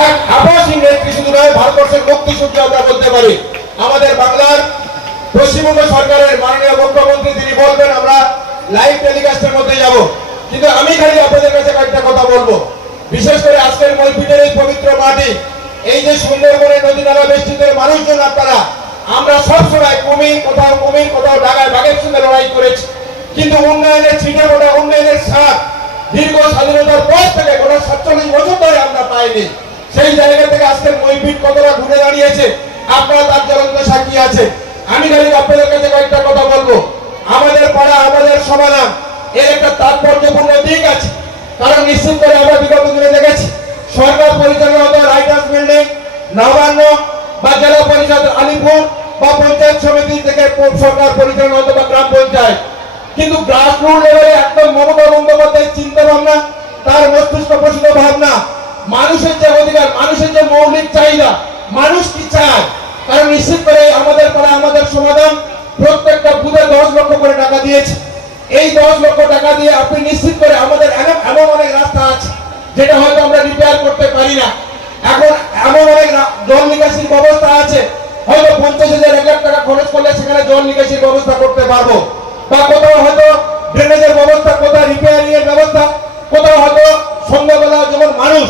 এক আবাসী নেত্রী শুধু নয়, ভারতবর্ষের মুক্তি সূর্য আমরা বলতে পারি। আমাদের বাংলার পশ্চিমবঙ্গ সরকারের মাননীয় মুখ্যমন্ত্রী তিনি বলবেন, আমরা লাইভ টেলিকাস্টের মধ্যে যাব। কিন্তু আমি খালি আপনাদের কাছে কয়েকটা কথা বলব। বিশেষ করে আজকের মলপিটের এই পবিত্র মাটি, এই যে সুন্দরবনের নদী নালা বেষ্টিত মানুষজন আপনারা, আমরা সব সময় কুমির কোথাও কুমির, কোথাও ডাগায় বাঘের সঙ্গে লড়াই করেছি। কিন্তু উন্নয়নের ছিটে ফোটা, উন্নয়নের স্বাদ দীর্ঘ স্বাধীনতার পর থেকে কোনো সাতচল্লিশ বছর ধরে আমরা পাইনি। সেই জায়গা থেকে আজকে মহিপিট কতটা ঘুরে দাঁড়িয়েছে, আপনারা তার জ্বলন্ত সাক্ষী আছে আমি খালি আপনাদের কাছে কয়েকটা কথা বলব। আমাদের পাড়া, আমাদের সমাধান, এর একটা তাৎপর্যপূর্ণ দিক আছে। কারণ নিশ্চিত করে আমরা বিগত দিনে দেখেছি, সরকার পরিচালিত রাইটার্স বিল্ডিং নবান্ন বা জেলা পরিষদ আলিপুর বা পঞ্চায়েত সমিতি থেকে সরকার পরিচালনা হতো বা গ্রাম পঞ্চায়েত। কিন্তু গ্রাসরুট লেভেলে একদম মমতা বন্দ্যোপাধ্যায়ের চিন্তা ভাবনা তার মস্তিষ্ক প্রসূত ভাবনা মানুষের যে অধিকার, মানুষের যে মৌলিক চাহিদা, মানুষ কি চায়? কারণ নিশ্চিত করে আমাদের পাড়া আমাদের সমাধান। প্রত্যেকটা বুধে দশ লক্ষ করে টাকা দিয়েছে। এই দশ লক্ষ টাকা দিয়ে আপনি নিশ্চিত করে আমাদের এমন অনেক রাস্তা আছে, যেটা হয়তো আমরা রিপেয়ার করতে পারি না। এখন এমন অনেক জল নিকাশির ব্যবস্থা আছে। হয়তো পঞ্চাশ হাজার, এক লাখ টাকা খরচ করলে সেখানে জল নিকাশির ব্যবস্থা করতে পারব। বা কোথাও হয়তো ড্রেনেজের ব্যবস্থা কোথাও রিপেয়ারিং এর ব্যবস্থা কোথাও হয়তো সন্ধ্যাবেলা যখন মানুষ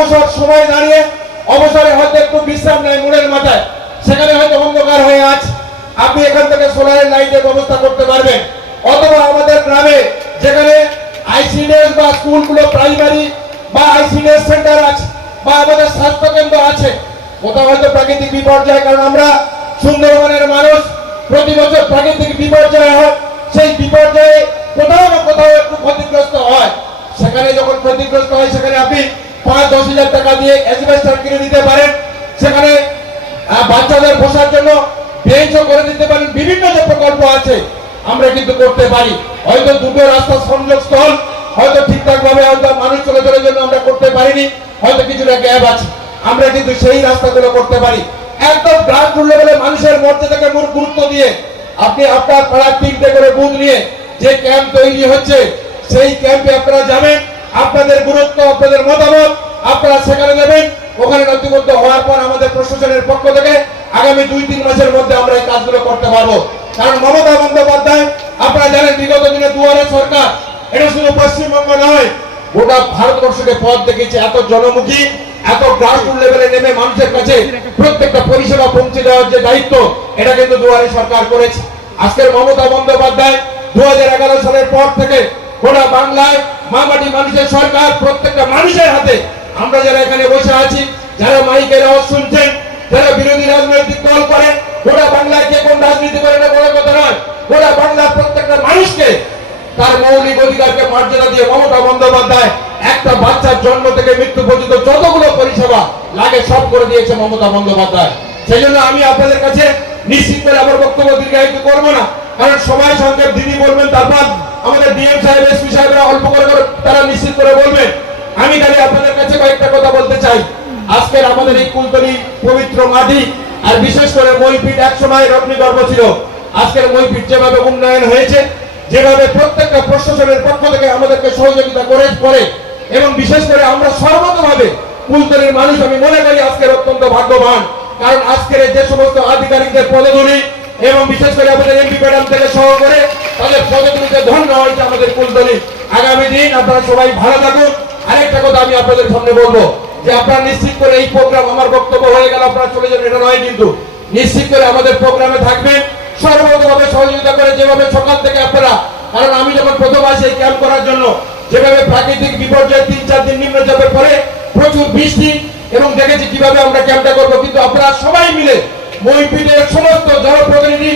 অবসর সময় দাঁড়িয়ে অবসরে হয়তো একটু বিশ্রাম নেয় মুড়ের মাথায়। সেখানে হয়তো অন্ধকার হয়ে আছে আপনি এখান থেকে সোলারের লাইটের ব্যবস্থা করতে পারবেন। অথবা আমাদের গ্রামে যেখানে আইসিডিএস বা স্কুলগুলো প্রাইমারি বা আইসিডিএস সেন্টার আছে বা আমাদের স্বাস্থ্য কেন্দ্র আছে, কোথাও হয়তো প্রাকৃতিক বিপর্যয়, কারণ আমরা সুন্দরবনের মানুষ, প্রতি বছর প্রাকৃতিক বিপর্যয় হয়। সেই বিপর্যয়ে কোথাও না কোথাও একটু ক্ষতিগ্রস্ত হয়। সেখানে যখন ক্ষতিগ্রস্ত হয়, সেখানে আপনি পাঁচ দশ হাজার টাকা দিয়ে অ্যাসবেস্টার কিনে দিতে পারেন। সেখানে বাচ্চাদের বসার জন্য বেঞ্চও করে দিতে পারেন। বিভিন্ন যে প্রকল্প আছে, আমরা কিন্তু করতে পারি। হয়তো দুটো রাস্তা সংযোগ স্থল, হয়তো ঠিকঠাক ভাবে হয়তো মানুষ চলাচলের জন্য আমরা করতে পারিনি, হয়তো কিছুটা গ্যাপ আছে। আমরা কিন্তু সেই রাস্তাগুলো করতে পারি। একদম গ্রাসরুট লেভেলে মানুষের মর্যাদাকে মূল গুরুত্ব দিয়ে আপনি আপনার পাড়ার তিনটে করে বুথ নিয়ে যে ক্যাম্প তৈরি হচ্ছে, সেই ক্যাম্পে আপনারা যাবেন। আপনাদের গুরুত্ব, আপনাদের মতামত আপনারা সেখানে নেবেন। ওখানে নথিবদ্ধ হওয়ার পর আমাদের প্রশাসনের পক্ষ থেকে আগামী দুই, তিন মাসের মধ্যে আমরা এই কাজগুলো করতে পারব। কারণ মমতা বন্দ্যোপাধ্যায়, আপনারা জানেন বিগত দিনে দুয়ারে সরকার, এটা শুধু পশ্চিমবঙ্গ নয়, গোটা ভারতবর্ষকে পথ দেখেছে এত জনমুখী, এত গ্রাসরুট লেভেলে নেমে মানুষের কাছে প্রত্যেকটা পরিষেবা পৌঁছে দেওয়ার যে দায়িত্ব, এটা কিন্তু দুয়ারে সরকার করেছে। আজকের মমতা বন্দ্যোপাধ্যায় দু হাজার এগারো সালের পর থেকে গোটা বাংলায় মানুষের সরকার প্রত্যেকটা মানুষের হাতে আমরা যারা এখানে বসে আছি, যারা মাইকের আওয়াজ শুনছেন, যারা বিরোধী রাজনৈতিক দল করে গোটা বাংলায় কে কোন রাজনীতি করে না বড় কথা নয়। গোটা বাংলার প্রত্যেকটা মানুষকে তার মৌলিক অধিকারকে মর্যাদা দিয়ে মমতা বন্দ্যোপাধ্যায় একটা বাচ্চার জন্ম থেকে মৃত্যু পর্যন্ত যতগুলো পরিষেবা লাগে সব করে দিয়েছে মমতা বন্দ্যোপাধ্যায়। সেই জন্য আমি আপনাদের কাছে নিশ্চিত করে আমার বক্তব্য দীর্ঘায়িত করব না। কারণ সময় সংক্ষেপ, দিদি বলবেন, তারপর আমাদের ডিএম সাহেব, এসপি সাহেবরা অল্প করে করে করে বলবেন। আমি খালি আপনাদের কাছে কয়েকটা কথা বলতে চাই। আজকের আমাদের এই কুলতলি পবিত্র মাটি, আর বিশেষ করে মইপিঠ এক সময় রত্নিগর্ভ ছিল। আজকের মইপিঠ যেভাবে উন্নয়ন হয়েছে, যেভাবে প্রত্যেকটা প্রশাসনের পক্ষ থেকে আমাদেরকে সহযোগিতা করে করে, এবং বিশেষ করে আমরা সর্বতভাবে কুলতলির মানুষ, আমি মনে করি আজকের অত্যন্ত ভাগ্যবান। কারণ আজকের যে সমস্ত আধিকারিকদের পদগুলি, এবং বিশেষ করে আমাদের এমপি ম্যাডাম থেকে সহ করে তাদের পদগুলিতে ধন্য হয়েছে আমাদের কুলতলি। আগামী দিন আপনারা সবাই ভালো থাকুন। আরেকটা কথা আমি আপনাদের সামনে বলব, যে আপনারা নিশ্চিত করে এই প্রোগ্রাম আমার বক্তব্য হয়ে গেল, আপনারা চলে যাবেন, এটা নয় কিন্তু। নিশ্চিত করে আমাদের প্রোগ্রামে থাকবেন। সর্বতভাবে সহযোগিতা করে যেভাবে সকাল থেকে আপনারা, কারণ আমি যখন প্রথম আসি এই ক্যাম্প করার জন্য, যেভাবে প্রাকৃতিক বিপর্যয় তিন চার দিন নিম্ন নিম্নচাপের পরে প্রচুর বৃষ্টি, এবং দেখেছি কীভাবে আমরা ক্যাম্পটা করব। কিন্তু আপনারা সবাই মিলে মহিপিটের সমস্ত জনপ্রতিনিধি,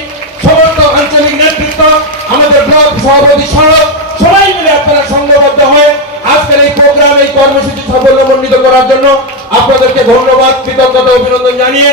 সমস্ত আঞ্চলিক নেতৃত্ব, আমাদের ব্লক সভাপতি সড়ক সবাই মিলে আপনারা সংঘবদ্ধ হয়ে আজকের এই প্রোগ্রাম, এই কর্মসূচি সাফল্যমণ্ডিত করার জন্য আপনাদেরকে ধন্যবাদ, কৃতজ্ঞতা, অভিনন্দন জানিয়ে